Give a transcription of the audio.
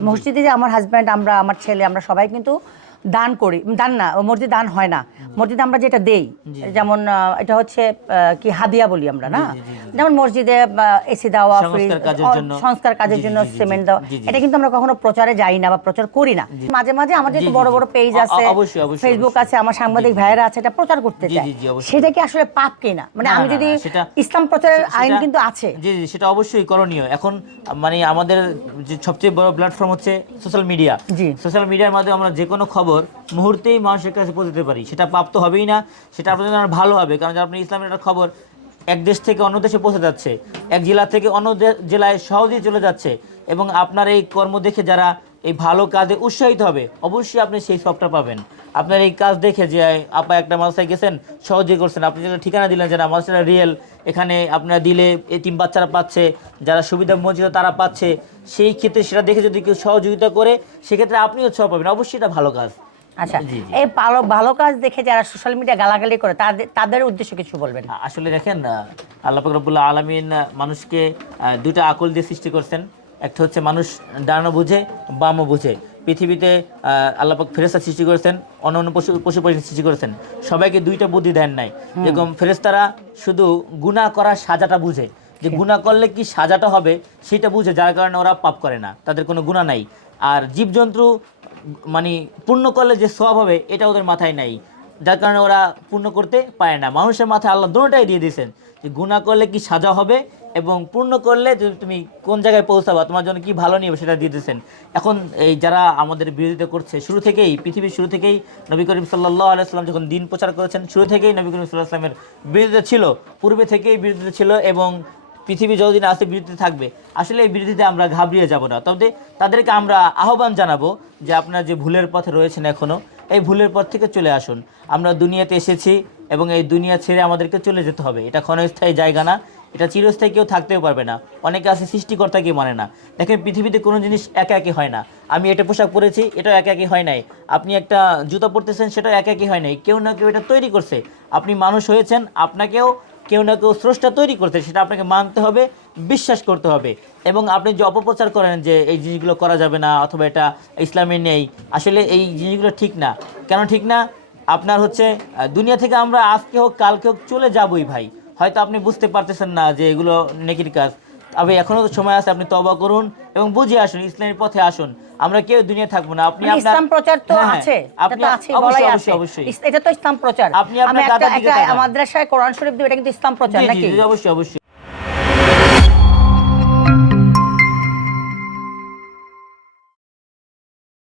মসজিদে যে আমার হাজব্যান্ড আমরা আমার ছেলে আমরা সবাই কিন্তু দান করি দান না মসজিদ দান হয় না। মসজিদে আমরা যেটা দেই যেমন এটা হচ্ছে কি হাদিয়া বলি আমরা না? যেমন মসজিদে এসি দেওয়া সংস্কার কাজের জন্য। সিমেন্ট দেওয়া। এটা কিন্তু আমরা কখনো প্রচারে যাই না বা প্রচার করি না। মাঝে মাঝে আমাদের জি, বড় বড় পেজ আছে ফেসবুক আছে আমার সাংবাদিক ভাইয়েরা আছে এটা প্রচার করতে চায়। সেটা কি আসলে পাপ কিনা? মানে আমি যদি ইসলাম প্রচারের আইন কিন্তু আছে। জি জি সেটা অবশ্যই করণীয়। এখন মানে আমাদের যে সবচেয়ে বড় প্ল্যাটফর্ম হচ্ছে সোশ্যাল মিডিয়া জি। সোশ্যাল মিডিয়ার মাধ্যমে আমরা যে কোনো খবর মুহূর্তেই মানুষের কাছে পৌঁছে দিতে পারি। সেটা প্রাপ্ত হবেই না, সেটা আপনার জন্য ভালো হবে, কারণ আপনি ইসলামের একটা খবর এক দেশ থেকে অন্য দেশে পৌঁছে যাচ্ছে, এক জেলা থেকে অন্য জেলায় সহজেই চলে যাচ্ছে, এবং আপনার এই কর্ম দেখে যারা এই ভালো কাজে উৎসাহিত হবে, অবশ্যই আপনি সেই সবটা পাবেন। আপনার এই কাজ দেখে যে আপা একটা মাদ্রাসায় গেছেন সহজে করছেন। আপনি যেটা ঠিকানা দিলেন যে না মাদ্রাসাটা রিয়েল এখানে আপনারা দিলে এতিম বাচ্চারা পাচ্ছে যারা সুবিধা বঞ্চিত তারা পাচ্ছে। সেই ক্ষেত্রে সেটা দেখে যদি কেউ সহযোগিতা করে সেক্ষেত্রে আপনিও উৎসাহ পাবেন। অবশ্যই এটা ভালো কাজ। আচ্ছা। এই ভালো ভালো কাজ দেখে যারা সোশ্যাল মিডিয়া গালাগালি করে তাদের তাদের উদ্দেশ্যে কিছু বলবেন? আসলে দেখেন আল্লাহ পাক রব্বুল্লাহ আলমিন মানুষকে দুটা আকল দিয়ে সৃষ্টি করছেন। একটা হচ্ছে মানুষ ডানও বুঝে বামও বুঝে। পৃথিবীতে আল্লাপাক ফেরেস্তা সৃষ্টি করেছেন অন্য অন্য পশু পশু পাখি সৃষ্টি করেছেন। সবাইকে দুইটা বুদ্ধি দেন নাই। যেরকম ফেরেস্তারা শুধু গুণা করার সাজাটা বুঝে। যে গুণা করলে কি সাজাটা হবে সেটা বুঝে যার কারণে ওরা পাপ করে না। তাদের কোনো গুণা নাই। আর জীবজন্তু মানে পূর্ণ করলে যে স্বভাব হবে এটা ওদের মাথায় নাই। যার কারণে ওরা পূর্ণ করতে পারে না। মানুষের মাথায় আল্লাহ দুটোটাই দিয়ে দিয়েছেন যে গুণা করলে কি সাজা হবে এবং পূর্ণ করলে তুমি কোন জায়গায় পৌঁছাবা, তোমার জন্য কি ভালো নিয়ে সেটা দিয়ে দিয়েছেন। এখন এই যারা আমাদের বিরোধিতা করছে, শুরু থেকেই, পৃথিবীর শুরু থেকেই নবী করিম সাল্লাহ আলাইসাল্লাম যখন দিন প্রচার করেছেন, শুরু থেকেই নবী করিম সাল্লাহ আসলামের বিরোধিতা ছিল, পূর্বে থেকেই বিরোধিতা ছিল এবং পৃথিবী যতদিন আছে বিরোধী থাকবে। আসলে এই বিরোধীতে আমরা ঘাবড়িয়ে যাব না। তবে তাদেরকে আমরা আহ্বান জানাব যে আপনারা যে ভুলের পথে রয়েছেন এখনও এই ভুলের পর থেকে চলে আসুন। আমরা দুনিয়াতে এসেছি এবং এই দুনিয়া ছেড়ে আমাদেরকে চলে যেতে হবে। এটা ক্ষণস্থায়ী জায়গা না, এটা চিরস্থায়ী কেউ থাকতেও পারবে না। অনেকে আছে সৃষ্টিকর্তাকে মানে না। দেখেন পৃথিবীতে কোনো জিনিস একা একই হয় না। আমি এটা পোশাক পরেছি, এটাও একা একই হয় নাই। আপনি একটা জুতা পরতেছেন, সেটাও একা একই হয় নাই। কেউ না কেউ এটা তৈরি করছে। আপনি মানুষ হয়েছেন, আপনাকেও কেউ না কেউ স্রষ্টা তৈরি করতে সেটা আপনাকে মানতে হবে, বিশ্বাস করতে হবে। এবং আপনি যে অপপ্রচার করেন যে এই জিনিসগুলো করা যাবে না অথবা এটা ইসলামে নেই, আসলে এই জিনিসগুলো ঠিক না। কেন ঠিক না? আপনার হচ্ছে দুনিয়া থেকে আমরা আজকে হোক, কালকে হোক চলে যাবই ভাই। হয়তো আপনি বুঝতে পারতেছেন না যে এগুলো নেকির কাজ। তবে এখনও তো সময় আছে আপনি তবা করুন এবং বুঝে আসুন ইসলামের পথে আসুন। আমরা কেউ দুনিয়া থাকব না। আপনি মানে ইসলাম প্রচার তো হ্যাঁ, হ্যাঁ, আছে আপনি আছে অবশ্যই বলাই আছে। অবশ্যই। এটা তো ইসলাম প্রচার। আপনি আপনার দাদা দিকে মাদ্রাসায় কোরআন শরীফ দিবেন এটা কিন্তু ইসলাম প্রচার নাকি? জি, অবশ্যই অবশ্যই।